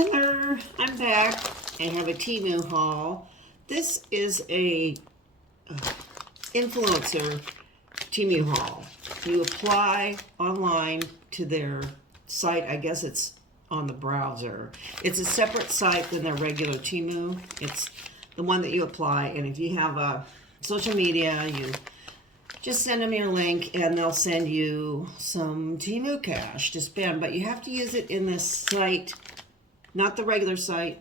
Hello, I'm back. I have a Temu haul. This is a influencer Temu haul. You apply online to their site. I guess it's on the browser. It's a separate site than their regular Temu. It's the one that you apply, and if you have a social media, you just send them your link and they'll send you some Temu cash to spend, but you have to use it in this site, not the regular site,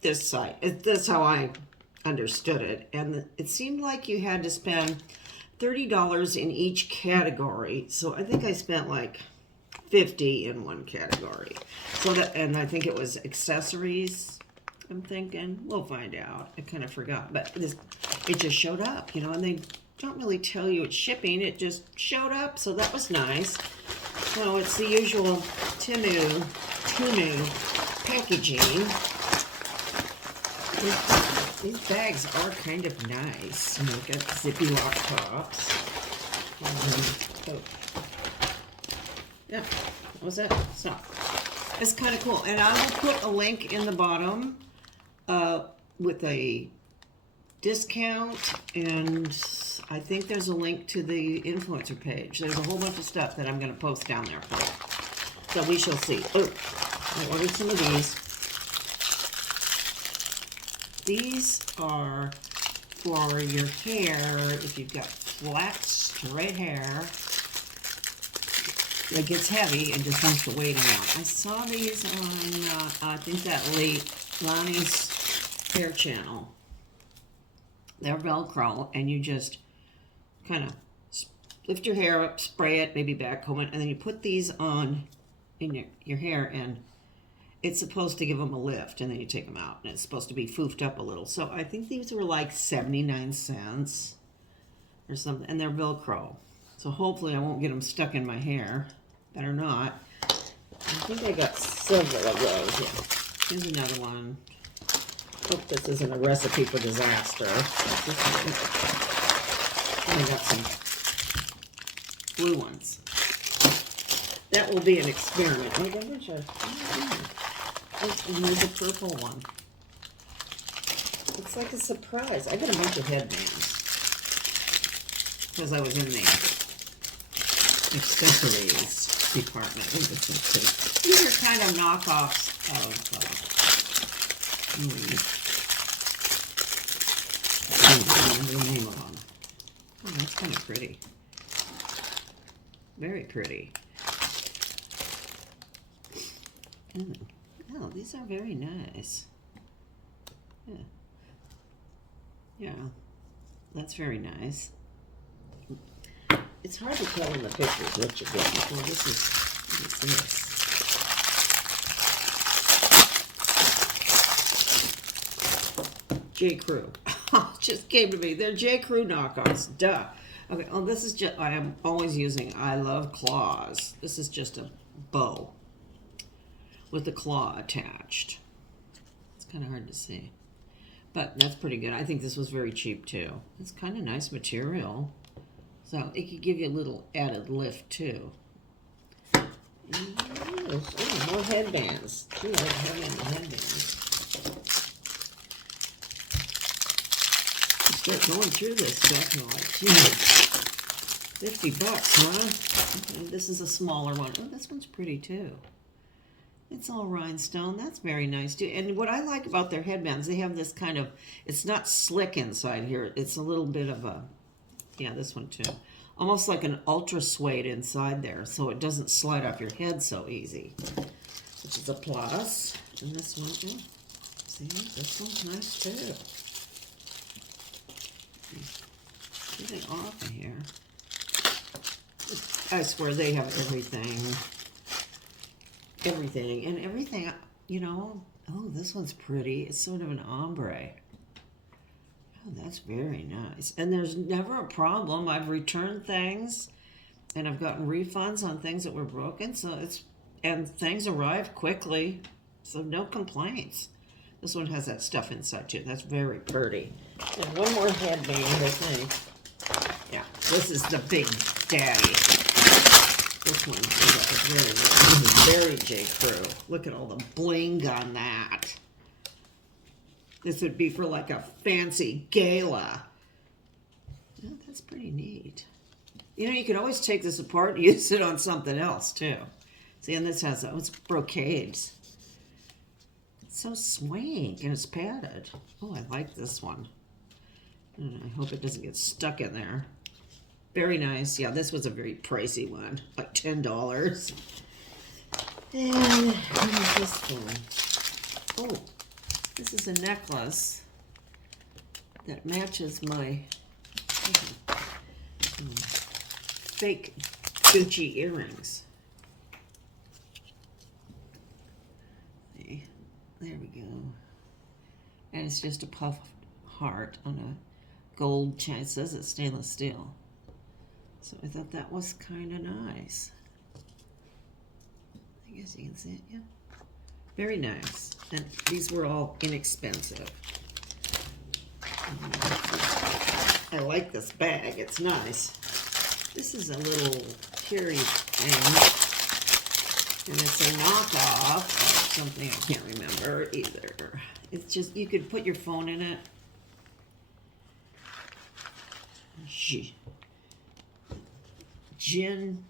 this site. That's how I understood it. And it seemed like you had to spend $30 in each category. So I think I spent like $50 in one category. So that, and I think it was accessories. I'm thinking, we'll find out. I kind of forgot, but it just showed up, you know, and they don't really tell you it's shipping. It just showed up, so that was nice. So it's the usual Temu packaging. These bags are kind of nice. And they've got zippy lock tops. Yeah, that was it. So it's kind of cool. And I will put a link in the bottom with a discount, and I think there's a link to the influencer page. There's a whole bunch of stuff that I'm going to post down there for you. So we shall see. Oh, I ordered some of these. These are for your hair. If you've got flat, straight hair that gets heavy and just wants to weight them out. I saw these on, I think that Lonnie's hair channel. They're Velcro, and you just kind of lift your hair up, spray it, maybe back comb it, and then you put these on in your hair, and it's supposed to give them a lift, and then you take them out, and it's supposed to be foofed up a little. So I think these were like 79 cents or something, and they're Velcro. So hopefully I won't get them stuck in my hair. Better not. I think I got several of those. Yeah. Here's another one. Hope this isn't a recipe for disaster. I got some blue ones. That will be an experiment. Oh, there's a purple one. It's like a surprise. I got a bunch of headbands because I was in the accessories department. These are kind of knockoffs of the name of them. Oh, that's kind of pretty. Very pretty. Oh, these are very nice. Yeah. Yeah. That's very nice. It's hard to tell in the pictures what you get. Well, what is this? J. Crew. Just came to me. They're J. Crew knockoffs. Duh. Okay, oh, this is just, I am always using I Love Claws. This is just a bow with the claw attached. It's kind of hard to see. But that's pretty good. I think this was very cheap too. It's kind of nice material. So it could give you a little added lift too. Oh, more headbands. Gee, I have headbands. Start going through this stuff and I'm like, geez, $50, huh? Okay, this is a smaller one. Oh, this one's pretty too. It's all rhinestone. That's very nice too. And what I like about their headbands, they have this kind of, it's not slick inside here. It's a little bit of a, yeah, this one too. Almost like an ultra suede inside there, so it doesn't slide off your head so easy. Which is a plus. And this one, oh, see, this one's nice too. Getting off of here. I swear they have everything. Everything. And everything, you know. Oh, this one's pretty. It's sort of an ombre. Oh, that's very nice. And there's never a problem. I've returned things and I've gotten refunds on things that were broken. So it's, and things arrive quickly. So no complaints. This one has that stuff inside too. That's very pretty. And one more headband, I think. Yeah, this is the big daddy. This one is very J. Crew. Look at all the bling on that. This would be for like a fancy gala. Oh, that's pretty neat. You know, you could always take this apart and use it on something else too. See, and this has, it's brocades. It's so swank and it's padded. Oh, I like this one. I hope it doesn't get stuck in there. Very nice. Yeah, this was a very pricey one, like $10. And what is this one? Oh, this is a necklace that matches my fake Gucci earrings. See, there we go. And it's just a puff heart on a gold chain. It says it's stainless steel. So I thought that was kind of nice. I guess you can see it, yeah. Very nice. And these were all inexpensive. I like this bag. It's nice. This is a little carry thing. And it's a knockoff of something I can't remember either. It's just, you could put your phone in it. Jing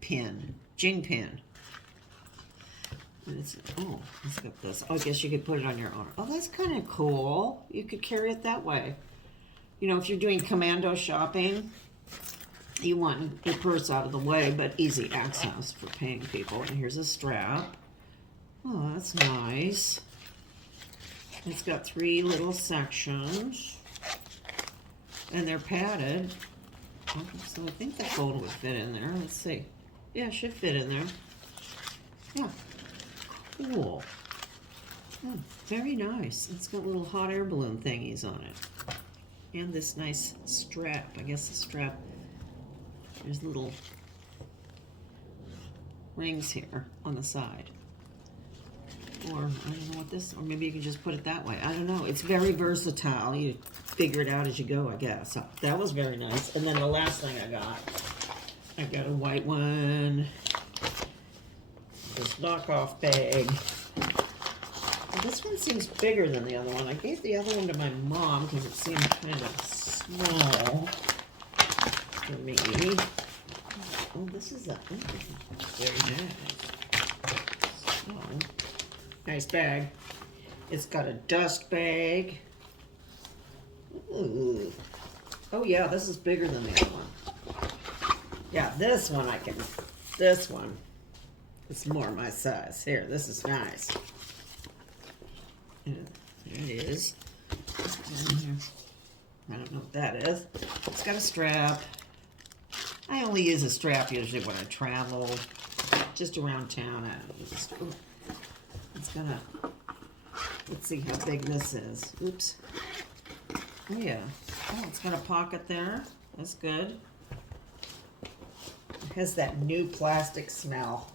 pin. And it's, oh, let's get this. Oh, I guess you could put it on your own. Oh, that's kind of cool. You could carry it that way. You know, if you're doing commando shopping, you want your purse out of the way, but easy access for paying people. And here's a strap. Oh, that's nice. It's got 3 little sections. And they're padded. So I think the phone would fit in there. Let's see. Yeah, it should fit in there. Yeah. Cool. Oh, very nice. It's got little hot air balloon thingies on it. And this nice strap. I guess the strap, there's little rings here on the side. Or, I don't know what this, or maybe you can just put it that way. I don't know. It's very versatile. You figure it out as you go, I guess. So that was very nice. And then the last thing I got a white one. This knockoff bag. This one seems bigger than the other one. I gave the other one to my mom because it seemed kind of small for me. Oh, this is a very nice. So, nice bag. It's got a dust bag. Ooh. Oh yeah, this is bigger than the other one. Yeah, this one this one. It's more my size. Here, this is nice. Yeah, there it is. I don't know what that is. It's got a strap. I only use a strap usually when I travel. Just around town. I don't use a strap. It's got a... Let's see how big this is. Oops. Oh yeah. Oh, it's got a pocket there. That's good. It has that new plastic smell.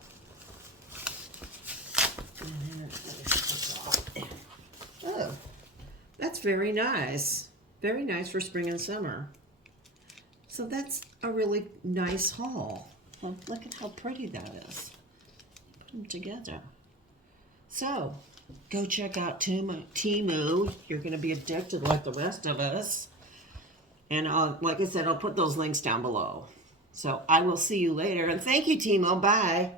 Oh, that's very nice. Very nice for spring and summer. So that's a really nice haul. Well, look at how pretty that is. Put them together. So, go check out Temu. You're going to be addicted like the rest of us. And like I said, I'll put those links down below. So I will see you later. And thank you, Temu. Bye.